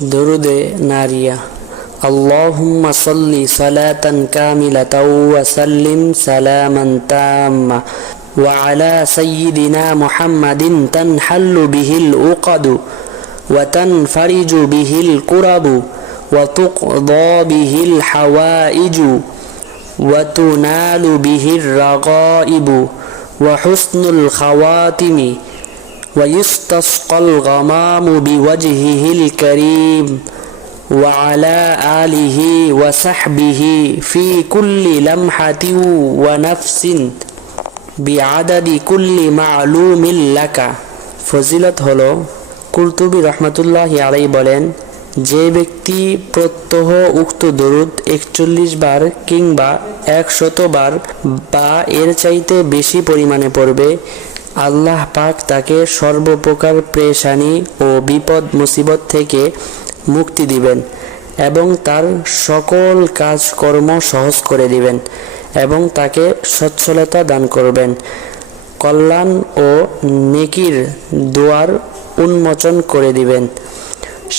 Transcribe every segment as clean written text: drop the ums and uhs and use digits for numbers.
দুরুদে নারিয়া। আল্লাহুম্মা সাল্লি সালাতান কামিলাতাও ওয়া সাল্লিম সালামান তাম্মা ওয়া আলা সাইয়্যিদিনা মুহাম্মাদিন তানহাল্লু বিহিল উকদু ওয়া তানফারিজু বিহিল কুরাবু ওয়া তুকদা বিহিল হাওয়াইজু ওয়া তুনালু বিহির রাগাইবু ওয়া হুসনুল খাওয়াতিমি ওয়া ইস্তাসকাল গামামু বিওয়াজহিহিল কারীম ওয়া আলা আলিহি ওয়া সাহবিহি ফি কুল্লি লামহাতিন ওয়া নাফসিন বিআদাদি কুল্লি মা'লুমিন লাকা। ফজিলত হলো, কুরতুবী রাহমাতুল্লাহি আলাইহি বলেন, যে ব্যক্তি প্রত্যহ উক্ত দরুদ 41 বার কিংবা 100 বার বা এর চাইতে বেশি পরিমাণে পড়বে, আল্লাহ পাক তাকে সর্বপ্রকার পেরেশানি ও বিপদ মুসিবত থেকে মুক্তি দিবেন এবং তার সকল কাজকর্ম সহজ করে দিবেন এবং তাকে সচ্ছলতা দান করবেন, কল্যাণ ও নেকির দুয়ার উন্মোচন করে দিবেন,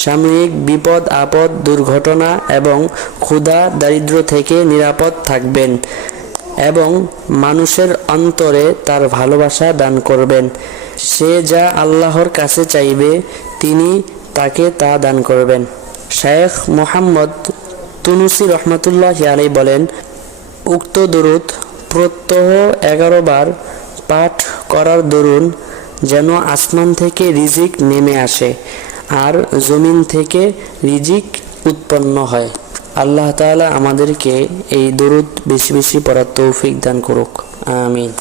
সাময়িক বিপদ আপদ দুর্ঘটনা এবং ক্ষুধা দারিদ্র থেকে নিরাপদ থাকবেন এবং মানুষের অন্তরে তার ভালোবাসা দান করবেন। সে যা আল্লাহর কাছে চাইবে তিনি তাকে তা দান করবেন। শায়েখ মুহাম্মদ তুনুসি রহমাতুল্লাহি আলাইহি বলেন, উক্ত দরুদ প্রত্যহ 11 বার পাঠ করার দরুন যেন আসমান থেকে রিজিক নেমে আসে আর জমিন থেকে রিজিক উৎপন্ন হয়। আল্লাহ তাআলা আমাদেরকে এই দরুদ বেশি বেশি পড়ার তৌফিক দান করুক। আমিন।